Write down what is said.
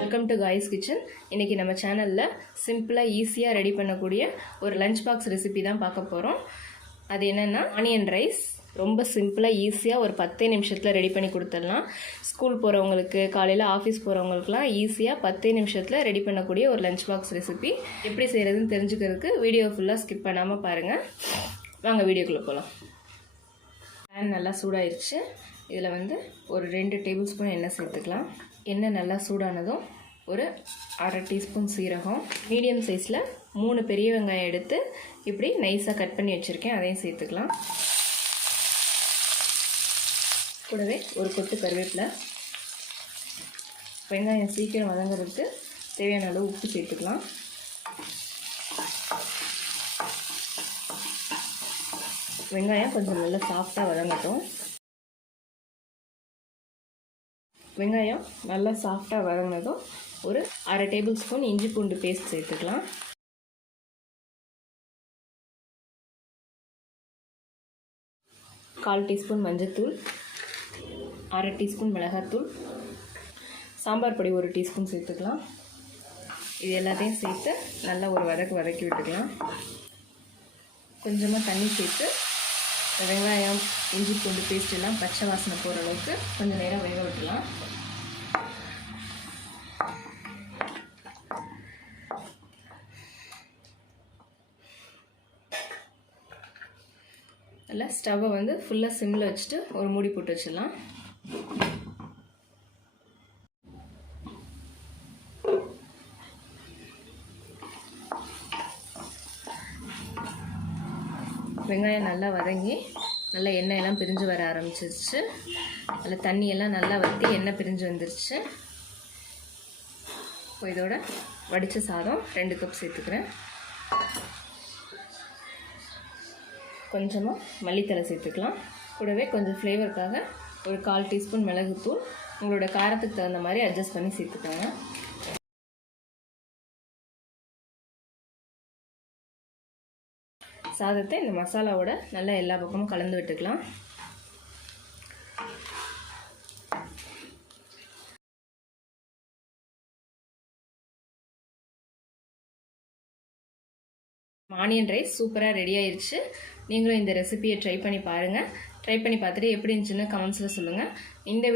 Welcome to guys kitchen. இன்றைக்கி நம்ம சேனலில் சிம்பிளாக ஈஸியாக ரெடி பண்ணக்கூடிய ஒரு லஞ்ச் பாக்ஸ் ரெசிபி தான் பார்க்க போகிறோம். அது என்னென்னா ஆனியன் ரைஸ். ரொம்ப சிம்பிளாக ஈஸியாக ஒரு 10 நிமிஷத்தில் ரெடி பண்ணி கொடுத்துடலாம். ஸ்கூல் போகிறவங்களுக்கு, காலையில் ஆஃபீஸ் போகிறவங்களுக்குலாம் ஈஸியாக 10 நிமிஷத்தில் ரெடி பண்ணக்கூடிய ஒரு லஞ்ச் பாக்ஸ் ரெசிபி. எப்படி செய்கிறதுன்னு தெரிஞ்சுக்கிறதுக்கு வீடியோ ஃபுல்லாக ஸ்கிப் பண்ணாமல் பாருங்கள். வாங்க வீடியோக்குள்ளே போகலாம். பேன் நல்லா சூடாயிருச்சு. இதில் ஒரு 2 டேபிள் ஸ்பூன் எண்ணெய் சேர்த்துக்கலாம். எண்ணெய் நல்லா சூடானதும் ஒரு 1/2 டீஸ்பூன் சீரகம், மீடியம் சைஸில் 3 பெரிய வெங்காயம் எடுத்து இப்படி நைஸாக கட் பண்ணி வச்சுருக்கேன், அதையும் சேர்த்துக்கலாம். கூடவே ஒரு கொத்து கருவேப்பிலை. வெங்காயம் சீக்கிரம் வதங்கிறதுக்கு தேவையான அளவு உப்பு சேர்த்துக்கலாம். வெங்காயம் கொஞ்சம் நல்லா சாஃப்டாக வதங்கட்டும். வெங்காயம் நல்லா சாஃப்டாக வதங்கினதும் ஒரு 1/2 டேபிள் ஸ்பூன் இஞ்சி பூண்டு பேஸ்ட் சேர்த்துக்கலாம். கால் டீஸ்பூன் மஞ்சள்தூள், 1/2 டீஸ்பூன் மிளகாத்தூள், சாம்பார் பொடி 1 டீஸ்பூன் சேர்த்துக்கலாம். இது எல்லாத்தையும் சேர்த்து நல்லா ஒரு வதக்கி விட்டுக்கலாம். கொஞ்சமாக தண்ணி சேர்த்து வெங்காயம், இஞ்சி பூண்டு பேஸ்ட் எல்லாம் பச்சை வாசனை போகிற அளவுக்கு கொஞ்சம் நேரம் வேக விட்டுலாம். நல்லா ஸ்டவ்வை ஃபுல்லாக சிம்மில் வச்சுட்டு ஒரு மூடி போட்டு வச்சிடலாம். வெங்காயம் நல்லா வதங்கி நல்லா எண்ணெயெல்லாம் பிரிஞ்சு வர ஆரம்பிச்சிருச்சு. அதில் தண்ணியெல்லாம் நல்லா வற்றி எண்ணெய் பிரிஞ்சு வந்துருச்சு. இப்போ இதோட வடித்த சாதம் 2 கப் சேர்த்துக்கிறேன். கொஞ்சமாக மல்லித்தலை சேர்த்துக்கலாம். கூடவே கொஞ்சம் ஃப்ளேவருக்காக ஒரு 1/4 டீஸ்பூன் மிளகுத்தூள். உங்களோட காரத்துக்கு தகுந்த மாதிரி அட்ஜஸ்ட் பண்ணி சேர்த்துக்கோங்க. சாதத்தை இந்த மசாலாவோட நல்லா எல்லா பக்கமும் கலந்து விட்டுக்கலாம். ஆனியன் ரைஸ் சூப்பராக ரெடி ஆயிடுச்சு. நீங்களும் இந்த ரெசிபியை ட்ரை பண்ணி பாருங்கள். ட்ரை பண்ணி பார்த்துட்டு எப்படி இருந்துச்சுன்னு கமெண்ட்ஸில் சொல்லுங்கள். இந்த